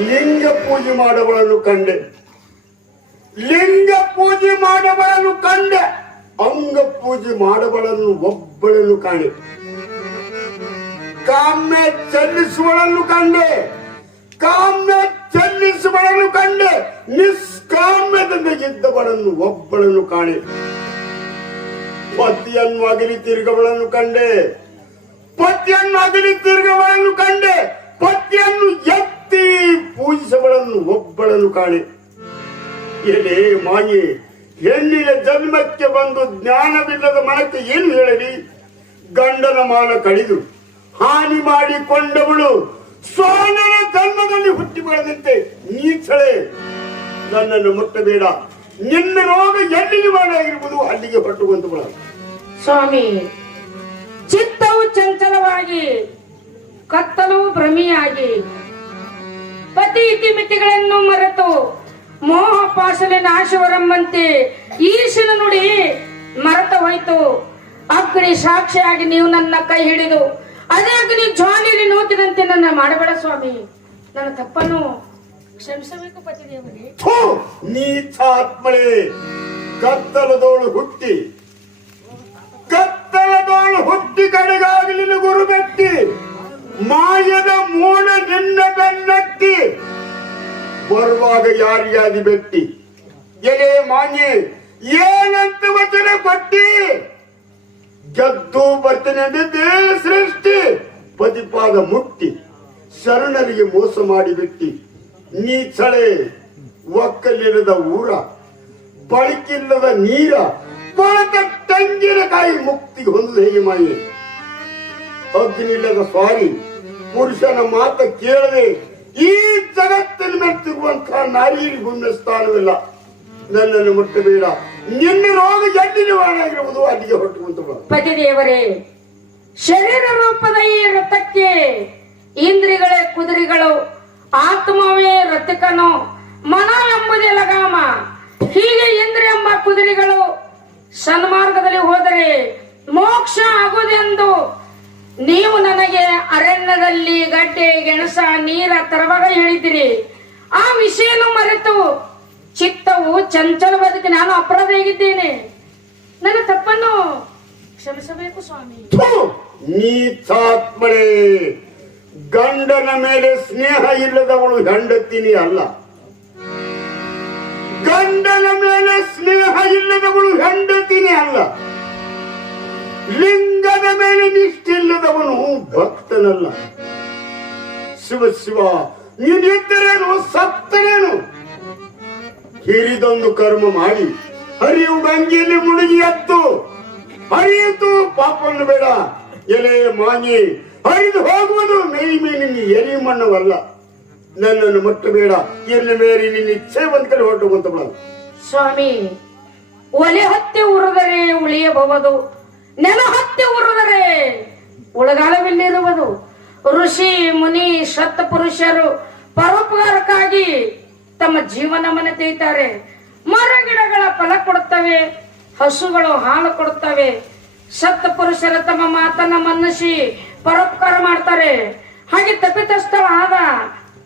ಲಿಂಗ ಪೂಜೆ ಮಾಡುವಳನ್ನು ಕಂಡೆ. ಲಿಂಗ ಪೂಜೆ ಮಾಡುವಳನ್ನು ಕಂಡೆ. ಅಂಗ ಪೂಜೆ ಮಾಡುವಳನ್ನು ಒಬ್ಬಳನ್ನು ಕಾಣೆ. ಕಾಮ್ಯ ಚಲ್ಲಿಸುವಳನ್ನು ಕಂಡೆ. ಕಾಮ್ಯ ಚಲ್ಲಿಸುವಳನ್ನು ಕಂಡೆ. ನಿಷ್ಕಾಮ್ಯದಿಂದ ಇದ್ದವಳನ್ನು ಒಬ್ಬಳನ್ನು ಕಾಣೆ. ಪತಿಯನ್ನು ಅಗಲಿ ತಿರುಗವಳನ್ನು ಕಂಡೆ. ಪತಿಯನ್ನು ಅಗಲಿ ತಿರುಗವಳನ್ನು ಕಂಡೆ. ಪತಿಯನ್ನು ಎತ್ತಿ ಪೂಜಿಸವಳನ್ನು ಒಬ್ಬಳನ್ನು ಕಾಣೆ. ಎಲೆ ಮಾಯೆ ಹೆಣ್ಣಿನ ಜನ್ಮಕ್ಕೆ ಬಂದು ಜ್ಞಾನವಿಲ್ಲದ ಮನಕ್ಕೆ ಏನು ಹೇಳಲಿ? ಗಂಡನ ಮಾನ ಕಳೆದು ಹಾನಿ ಮಾಡಿಕೊಂಡವಳು ಸೋನನ ಜನ್ಮದಲ್ಲಿ ಹುಟ್ಟಿ ಬೆಳೆದಂತೆ ನೀಚಳೆ. ನನ್ನನ್ನು ಮುಟ್ಟಬೇಡ. ನಿನ್ನ ರೋಗ ಎಲ್ಲಿಗೆ ಮಾಡಾಗಿರುವುದು ಅಲ್ಲಿಗೆ ಹೊರಟುಕೊಂತ ಸ್ವಾಮಿ ಚಂಚಲವಾಗಿ ಕತ್ತಲು ಭ್ರಮಿಯಾಗಿ ಪತಿ ಇತಿಮಿತಿಗಳನ್ನು ಮರೆತು, ಮೋಹ ಪಾಶಲೆ ನಾಶವರಂಬಂತೆ ಈಶನ ನುಡಿ ಮರೆತ ಹೋಯ್ತು. ಅಗ್ನಿ ಸಾಕ್ಷಿಯಾಗಿ ನೀವು ನನ್ನ ಕೈ ಹಿಡಿದು, ಅದೇ ಅಗ್ನಿ ಜ್ವಾಲಿಯಲ್ಲಿ ನೂತಿದಂತೆ ನನ್ನ ಮಾಡಬೇಡ ಸ್ವಾಮಿ. ನನ್ನ ತಪ್ಪನ್ನು ಕ್ಷಮಿಸಬೇಕು ಪತಿದೇವರಿಗೆ ನೀ ಕತ್ತಲದೋಳು ಹುಟ್ಟಿ ಕಡೆಗಾಗಲಿ ಗುರು ಬೆಟ್ಟಿ ಮಾಯದ ಮೂಡ ನಿನ್ನ ಬೆನ್ನತ್ತಿ. ಬರುವಾಗ ಯಾರಿಗಾದಿ ಬೆಟ್ಟಿ ಎಲೆ, ಮಾನ್ಯ, ಏನಂತ ವಚನ ಕೊಟ್ಟಿ ಗೆದ್ದು ಬರ್ತನೆ ಅಂದಿದ್ದೇ ಸೃಷ್ಟಿ. ಪದಿಪಾದ ಮುಟ್ಟಿ. ಶರಣರಿಗೆ ಮೋಸ ಮಾಡಿ ಮಾಡಿಬಿಟ್ಟಿ ನೀಚಳೆ, ಒಕ್ಕಲಿಲ್ಲದ ಊರ, ಬಳಕಿಲ್ಲದ ನೀರ ಕೊಳತ ತೆಂಗಿನಕಾಯಿ ಮುಕ್ತಿ ಹೊಂದಲು ಹೇಗೆ ಮಾಯಿ? ಅಗ್ನಿಲ್ಲದ ಸ್ವಾರಿ, ಪುರುಷನ ಮಾತ ಕೇಳದೆ ಈ ಜಗತ್ತಿನ ಮೆತ್ತಿರುವಂತಹ ನಾರಿಯಲ್ಲಿ ಗುಣ ಸ್ಥಾನವಿಲ್ಲ. ನನ್ನನ್ನು ಮುಟ್ಟಬೇಡ. ನಿನ್ನ ರೋಗ ಎಲ್ಲಿ ನಿವಾರಣ ಆಗಿರುವುದು ಅಲ್ಲಿಗೆ ಹೊರಟುಕೊಂತ ಬಾ. ಪತಿದೇವರೇ ಶರೀರ ರೂಪದ ಈ ರಥಕ್ಕೆ ಇಂದ್ರಿಗಳೇ ಕುದುರೆಗಳು, ಆತ್ಮವೇ ರಥಕನು, ಮನ ಎಂಬುದೇ ಲಗಾಮ ಹೀಗೆ ಇಂದ್ರಿಯ ಎಂಬ ಕುದುರೆಗಳು ಸನ್ಮಾರ್ಗದಲ್ಲಿ ಹೋದರೆ ಮೋಕ್ಷ ಆಗುವುದೆಂದು ನೀವು ನನಗೆ ಅರಣ್ಯದಲ್ಲಿ ಗಡ್ಡೆ, ಗೆಣಸ, ನೀರ ತರವಾಗ ಹೇಳಿದಿರಿ ಆ ವಿಷಯನು ಮರೆತು ಚಿತ್ತವು ಚಂಚಲ ಬದುಕಿ ನಾನು ಅಪರಾಧ ಹೇಗಿದ್ದೇನೆ ನನ್ನ ತಪ್ಪನ್ನು ಕ್ಷಮಿಸಬೇಕು ಸ್ವಾಮಿ. ನೀತಾತ್ಮಳೆ ಗಂಡನ ಮೇಲೆ ಸ್ನೇಹ ಇಲ್ಲದವಳು ಹೆಂಡತಿನಿ ಅಲ್ಲ. ಗಂಡನ ಮೇಲೆ ಸ್ನೇಹ ಇಲ್ಲದವಳು ಹೆಂಡತಿನೇ ಅಲ್ಲ. ಲಿಂಗದ ಮೇಲೆ ನಿಷ್ಠಿಲ್ಲದವನು ಭಕ್ತನಲ್ಲ. ಶಿವ ಶಿವ ನೀನು ಎದ್ದರೇನು ಸತ್ತರೇನು ಹಿರಿದೊಂದು ಕರ್ಮ ಮಾಡಿ ಹರಿಯು ಗಂಗೆಯಲ್ಲಿ ಮುಳುಗಿ ಎತ್ತು. ಹರಿಯಿತು ಪಾಪನ್ನು ಬೇಡ. ಎಲೆ ಮಾಗಿ ಹರಿದು ಹೋಗುವುದು ಮೈ ಮೇಲಿನ ಎಲೆ ಮಣ್ಣವಲ್ಲ. ನನ್ನನ್ನು ಮುಟ್ಟಬೇಡ ಎಲ್ಲಿ ಮೇರಿ, ನಿನ್ನ ಇಚ್ಛೆ ಒಂದ್ ಕಡೆ ಹೊರಟು ಬಂತ ಸ್ವಾಮಿ, ಒಲೆ ಹತ್ತಿ ಉರಿದರೆ ಉಳಿಯಬಹುದು. ನೆಲ ಹತ್ತಿ ಉರಿದರೆ ಉಳಗಾಲವಿಲ್ಲಿರುವುದು. ಋಷಿ, ಮುನಿ ಸತ್ತ ಪುರುಷರು ಪರೋಪಕಾರಕ್ಕಾಗಿ ತಮ್ಮ ಜೀವನವನ್ನು ತೆಗಿತಾರೆ. ಮರ ಗಿಡಗಳ ಫಲ ಕೊಡುತ್ತವೆ, ಹಸುಗಳು ಹಾಲು ಕೊಡುತ್ತವೆ. ಸತ್ತ ಪುರುಷರ ತಮ್ಮ ಮಾತನ್ನ ಮನ್ನಿಸಿ ಪರೋಪಕಾರ ಮಾಡ್ತಾರೆ. ಹಾಗೆ ತಪ್ಪಿತಸ್ಥಳಾದ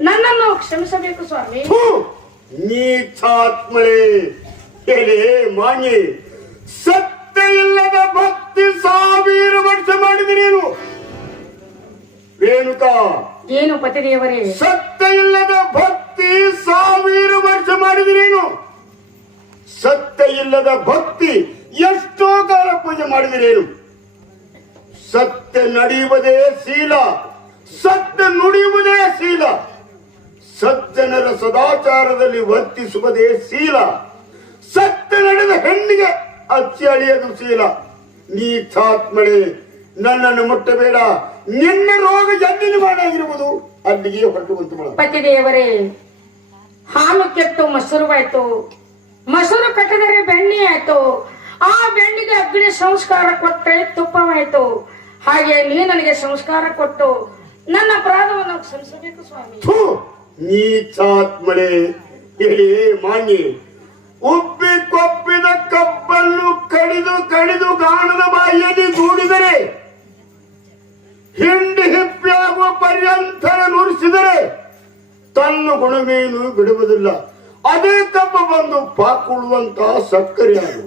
ನನ್ನನ್ನು ಕ್ಷಮಿಸಬೇಕು ಸ್ವಾಮಿ. ನೀಚಾತ್ಮಳೆ ಹೇಳಿ ಮಾಗಿ ಸತ್ಯ ಇಲ್ಲದ ಭಕ್ತಿ ಸಾವಿರ ವರ್ಷ ಮಾಡಿದ ನೀನು. ರೇಣುಕಾ ಏನು ಪತಿದೇವರೇ? ಸತ್ಯ ಇಲ್ಲದ ಭಕ್ತಿ ಸಾವಿರ ವರ್ಷ ಮಾಡಿದಿರೇನು ಸತ್ಯ ಇಲ್ಲದ ಭಕ್ತಿ ಎಷ್ಟೋ ಕಾಲ ಪೂಜೆ ಮಾಡಿದಿರೇನು ಸತ್ಯ ನಡೆಯುವುದೇ ಶೀಲ ಸತ್ಯ ನುಡಿಯುವುದೇ ಶೀಲ. ಸಜ್ಜನರ ಸದಾಚಾರದಲ್ಲಿ ವರ್ತಿಸುವುದೇ ಶೀಲ. ಸತ್ಯ ನಡೆದ ಹೆಣ್ಣಿಗೆ ಅಚ್ಚಿ ಅಳಿಯದು ಶೀಲ. ನೀಚಾತ್ಮಳೆ ನನ್ನನ್ನು ಮುಟ್ಟಬೇಡ. ನಿನ್ನ ರೋಗ ಜನ್ನಿನ ಮಾಡಾಗಿರುವುದು. ಅಲ್ಲಿಗೆ ಹೊರಟು ಬಂತು ಮಾಡ ಪತಿದೇವರೇ ಹಾಲು ಕೆಟ್ಟು ಮೊಸರುವಾಯ್ತು. ಮೊಸರು ಕಟ್ಟಿದರೆ ಬೆಣ್ಣೆ ಆಯ್ತು. ಆ ಬೆಣ್ಣಿಗೆ ಅಗ್ನಿ ಸಂಸ್ಕಾರ ಕೊಟ್ಟರೆ ತುಪ್ಪವಾಯ್ತು. ಹಾಗೆ ನೀ ನನಗೆ ಸಂಸ್ಕಾರ ಕೊಟ್ಟು ನನ್ನ ಅಪರಾಧವನ್ನು ಕ್ಷಮಿಸಬೇಕು ಸ್ವಾಮಿ. ನೀಚಾತ್ಮಳೆ ಎಲೆ ಮಾಣಿ ಉಪ್ಪಿ ಕೊಪ್ಪಿದ ಕಬ್ಬನ್ನು ಕಡಿದು ಕಡಿದು ಗಾಣದ ಬಾಯಿಯಲ್ಲಿ ಕೂಡಿದರೆ ಹಿಂಡಿ ಹಿಪ್ಪಿಯಾಗುವ ಪರ್ಯಂತರ ನುರಿಸಿದರೆ, ತನ್ನ ಗುಣವೇನು ಬಿಡುವುದಿಲ್ಲ. ಅದೇ ಕಬ್ಬು ಬಂದು ಪಾಕುಳುವಂತಹ ಸಕ್ಕರೆಯಾರು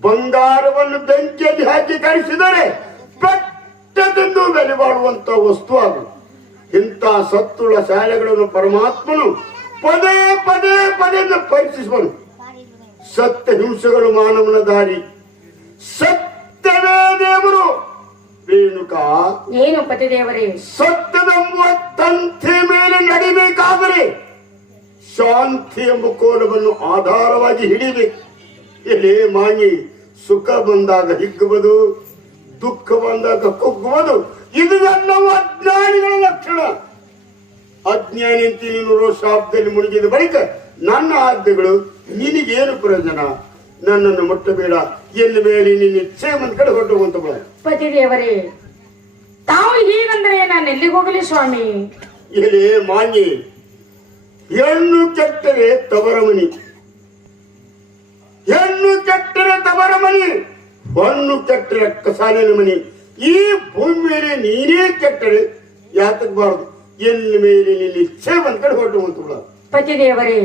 ಬಂಗಾರವನ್ನು ಬೆಂಕಿಯಲ್ಲಿ ಹಾಕಿ ಕರೆಸಿದರೆ, ಬೆಟ್ಟದಿಂದ ಬೆಲೆ ಬಾಳುವಂತಹ ವಸ್ತು ಆಗುವುದು ಇಂಥ ಸತ್ತುಳ ಶಾಲೆಗಳನ್ನು ಪರಮಾತ್ಮನು ಪದೇ ಪದೇ ಪದೇ ಪರೀಕ್ಷಿಸುವನು. ಸತ್ಯ ಹಿಂಸೆಗಳು ಮಾನವನ ದಾರಿ. ಸತ್ಯವೇ ದೇವರು. ರೇಣುಕಾ. ಏನು ಪತಿದೇವರೇ ಸತ್ಯದ ತಂತಿ ಮೇಲೆ ನಡಿಬೇಕಾದರೆ ಶಾಂತಿ ಎಂಬ ಕೋಲವನ್ನು ಆಧಾರವಾಗಿ ಹಿಡಿಬೇಕು ಎಲೆ ಮಾಗಿ ಸುಖ ಬಂದಾಗ ಹಿಗ್ಗುವುದು ದುಃಖ ಬಂದಾಗ ಕುಗ್ಗುವುದು ಇದು ಎಲ್ಲವೂ ಅಜ್ಞಾನಿಗಳ ಲಕ್ಷಣ. ಅಜ್ಞಾನಿ ಅಂತ ನೀನು ರೋಷಾಬ್ದಲ್ಲಿ ಮುಳುಗಿದ ಬಳಿಕ ನನ್ನ ಆಜ್ಞೆಗಳು ನಿನಗೇನು ಪ್ರಯೋಜನ? ನನ್ನನ್ನು ಮುಟ್ಟಬೇಡ. ಎಲ್ಲಿ ಬೇರೆ ನಿನ್ನ ಇಚ್ಛೆ ಒಂದ್ ಕಡೆ ಹೊರಟುವಂತ ಪತಿದೇವರೇ ತಾವು ಹೀಗಂದ್ರೆ ನಾನು ಎಲ್ಲಿಗೆ ಹೋಗಲಿ ಸ್ವಾಮಿ? ಇಲ್ಲಿ ಮಾನ್ಯ ಹೆಣ್ಣು ಕೆಟ್ಟರೆ ತವರ ಮನಿ ಹೆಣ್ಣು ಕೆಟ್ಟರೆ ತವರ ಮನಿ ಹೊಣ್ಣು ಕೆಟ್ಟರೆ ಕಸಾಲಿನ ಮನಿ. ಈ ಭೂಮಿ ಮೇಲೆ ನೀನೇ ಕೆಟ್ಟರೆ ಯಾತಕ್ಬಾರದು? ಎಲ್ಲಿ ಮೇಲೆ ನಿನ್ನ ಇಚ್ಛೆ ಹೊರಟು ಕಡೆ ಹೊರಟುವಂತ ಬಿಡ. ಪತಿದೇವರೇ,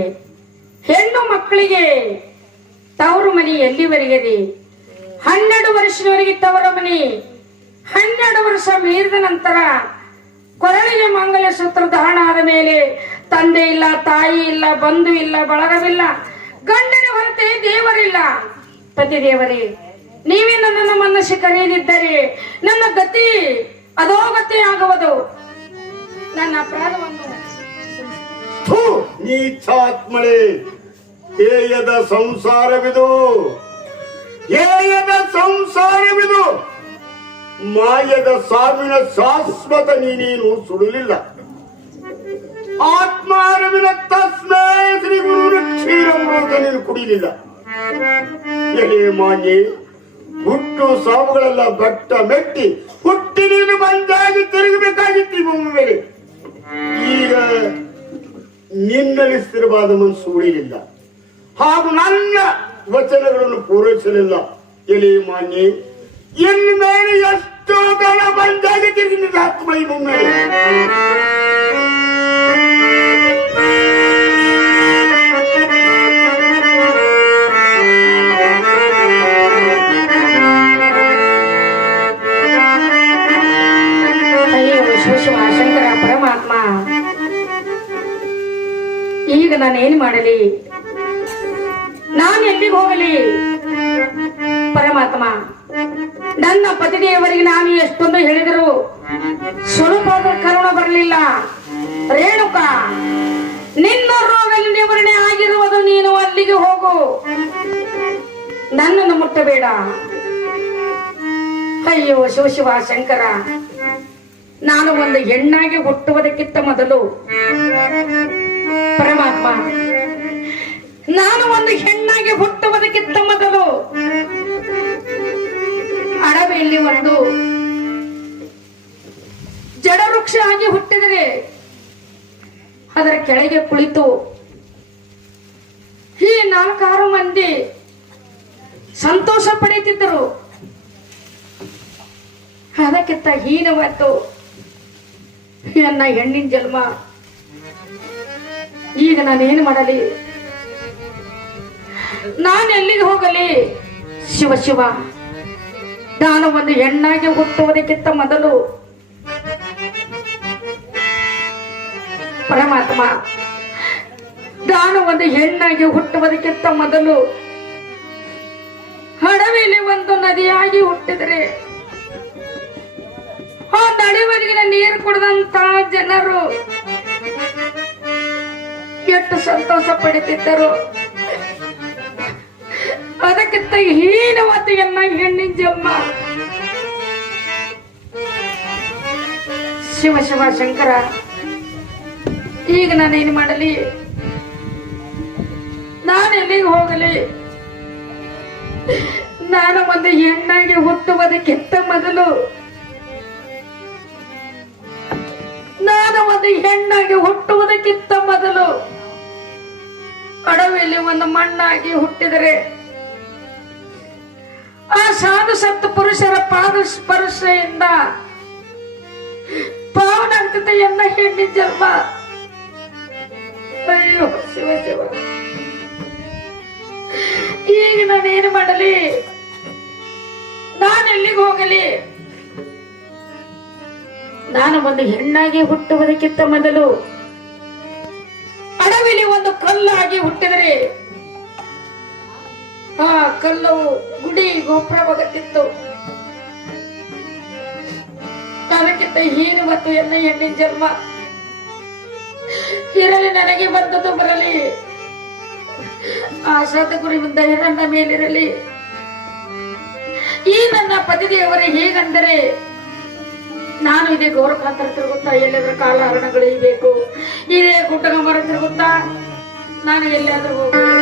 ಹೆಣ್ಣು ಮಕ್ಕಳಿಗೆ ತವರು ಮನೆ ಎಲ್ಲಿವರೆಗಿದೆ? ಹನ್ನೆರಡು ವರ್ಷದವರೆಗೆ ತವರ ಮನೆ. ಹನ್ನೆರಡು ವರ್ಷ ಮೀರಿದ ನಂತರ ಕೊರಳಿಗೆ ಮಂಗಲ ಸೂತ್ರ ದಹಣ ಆದ ಮೇಲೆ ತಂದೆ ಇಲ್ಲ, ತಾಯಿ ಇಲ್ಲ, ಬಂಧು ಇಲ್ಲ, ಬಳಗವಿಲ್ಲ, ಗಂಡನ ಹೊರತೆ ದೇವರಿಲ್ಲ. ಪತಿದೇವರೇ ನೀವೇ ನನ್ನನ್ನು ಮನಸ್ಸು ಕರೆಯದಿದ್ದರೆ ನನ್ನ ಗತಿ ಅಧೋಗತಿ ಆಗುವುದು. ನನ್ನ ಅಪರಾಧವನ್ನು ನೀಚಾತ್ಮಳೆ, ಏಯದ ಸಂಸಾರವಿದು. ಹೇಯದ ಸಂಸಾರವಿದು. ಮಾಯದ ಸಾವಿನ ಶಾಶ್ವತ ನೀನೇನು ಸುಡಲಿಲ್ಲ. ಆತ್ಮಾರವಿನ ತಸ್ಮೇ ಶ್ರೀ ಗುರು ಕ್ಷೀರಮೃತ ನೀನು ಕುಡಿಲಿಲ್ಲ. ಎಲೆ ಮಾನ್ಯೆ ಹುಟ್ಟು ಸಾವುಗಳೆಲ್ಲ ಬಟ್ಟ ಮೆಟ್ಟಿ ಹುಟ್ಟಿ ನೀನು ಬಂದಾಗಿ ತಿರುಗಬೇಕಾಗಿತ್ತು ಈ ಮೇಲೆ. ಈಗ ನಿನ್ನಲ್ಲಿ ಸ್ಥಿರವಾದ ಮನಸ್ಸು ಹಾಗೂ ನನ್ನ ವಚನಗಳನ್ನು ಪೂರೈಸಲಿಲ್ಲ. ಎಲೆ ಮಾನ್ಯ ಇನ್ನು ಮೇಲೆ ಎಷ್ಟೋ ಕಾಲ ಬಂದಾಗಿ ತಿರುಗಿ ನಿನ್ನ ಈಗ ನಾನೇನು ಮಾಡಲಿ? ನಾನು ಎಲ್ಲಿಗೆ ಹೋಗಲಿ? ಪರಮಾತ್ಮ, ನನ್ನ ಪತಿದೇವರಿಗೆ ನಾನು ಎಷ್ಟೊಂದು ಹೇಳಿದರು ಸ್ವಲ್ಪಾದ ಕರುಣ ಬರಲಿಲ್ಲ. ರೇಣುಕ, ನಿನ್ನ ರೋಗ ನಿವರಣೆ ಆಗಿರುವುದು ನೀನು ಅಲ್ಲಿಗೆ ಹೋಗು. ನನ್ನನ್ನು ಮುಟ್ಟಬೇಡ. ಅಯ್ಯೋ ಶಿವಶಿವ ಶಿವ ಶಂಕರ, ನಾನು ಒಂದು ಹೆಣ್ಣಾಗಿ ಹುಟ್ಟುವುದಕ್ಕಿಂತ ಮೊದಲು ಪರಮಾತ್ಮ. ನಾನು ಒಂದು ಹೆಣ್ಣಾಗಿ ಹುಟ್ಟುವುದಕ್ಕಿಂತ ಮೊದಲು ಅಡವೆಯಲ್ಲಿ ಒಂದು ಜಡವೃಕ್ಷ ಆಗಿ ಹುಟ್ಟಿದರೆ ಅದರ ಕೆಳಗೆ ಕುಳಿತು ಈ ನಾಲ್ಕಾರು ಮಂದಿ ಸಂತೋಷ ಪಡೆಯುತ್ತಿದ್ದರು. ಅದಕ್ಕಿಂತ ಹೀನವಾಯ್ತು. ನನ್ನ ಹೆಣ್ಣಿನ ಜನ್ಮ ಈಗ ನಾನೇನು ಮಾಡಲಿ? ನಾನು ಎಲ್ಲಿಗೆ ಹೋಗಲಿ? ಶಿವ ಶಿವ ನಾನು ಒಂದು ಹೆಣ್ಣಾಗಿ ಹುಟ್ಟುವುದಕ್ಕಿಂತ ಮೊದಲು ಪರಮಾತ್ಮ ನಾನು ಒಂದು ಹೆಣ್ಣಾಗಿ ಹುಟ್ಟುವುದಕ್ಕಿಂತ ಮೊದಲು ಹಡವೆಯಲ್ಲಿ ಒಂದು ನದಿಯಾಗಿ ಹುಟ್ಟಿದರೆ ಆ ನಡುವರಿಗಿನ ನೀರು ಕುಡಿದಂತ ಜನರು ಎಷ್ಟು ಸಂತೋಷ ಪಡುತ್ತಿದ್ದರು ಅದಕ್ಕಿಂತ ಹೀನವತೆಯನ್ನ ಹೆಣ್ಣಿನ ಜಮ್ಮ ಶಿವ ಶಿವ ಶಂಕರ, ಈಗ ನಾನೇನು ಮಾಡಲಿ? ನಾನು ಎಲ್ಲಿಗೆ ಹೋಗಲಿ? ನಾನು ಒಂದು ಹೆಣ್ಣಾಗಿ ಹುಟ್ಟುವುದಕ್ಕಿಂತ ಮೊದಲು. ನಾನು ಒಂದು ಹೆಣ್ಣಾಗಿ ಹುಟ್ಟುವುದಕ್ಕಿಂತ ಮೊದಲು. ಅಡವಿಯಲ್ಲಿ ಒಂದು ಮಣ್ಣಾಗಿ ಹುಟ್ಟಿದರೆ ಆ ಸಾಧು ಸತ್ತು ಪುರುಷರ ಪಾದ ಸ್ಪರ್ಶೆಯಿಂದ ಪಾವನಾಗ್ತದೆ ಎನ್ನ ಹೆಣ್ಣಿನ ಜನ್ಮ. ಅಯ್ಯೋ, ಶಿವ ಶಿವ. ಈಗ ನಾನೇನು ಮಾಡಲಿ? ನಾನು ಎಲ್ಲಿಗೆ ಹೋಗಲಿ? ನಾನು ಒಂದು ಹೆಣ್ಣಾಗಿ ಹುಟ್ಟುವುದಕ್ಕಿಂತ ಮೊದಲು ಕಲ್ಲಾಗಿ ಹುಟ್ಟಿದ್ರಿ ಆ ಕಲ್ಲು ಗುಡಿ ಗೋಪುರವಾಗುತ್ತಿತ್ತು. ಅದಕ್ಕಿಂತ ಹೀನು ಮತ್ತು ಎನ್ನ ಹೆಣ್ಣಿನ ಜನ್ಮ. ಇರಲಿ, ನನಗೆ ಬಂದದ್ದು ಬರಲಿ. ಆ ಮುಂದೆ ನನ್ನ ಮೇಲಿರಲಿ. ಈ ನನ್ನ ಪತಿದೇವರೇ ಹೇಗಂದರೆ ನಾನು ಇದೇ ಗೌರಕಾಂತರ ತಿರುಗುತ್ತಾ, ಎಲ್ಲಾದ್ರೂ ಕಾಲ ಹರಣಗಳಿಬೇಕು ಇದೇ ಗುಡ್ಡಗ ತಿರುಗುತ್ತಾ ಎಲ್ಲಾದ್ರೂ ಹೋಗುವುದು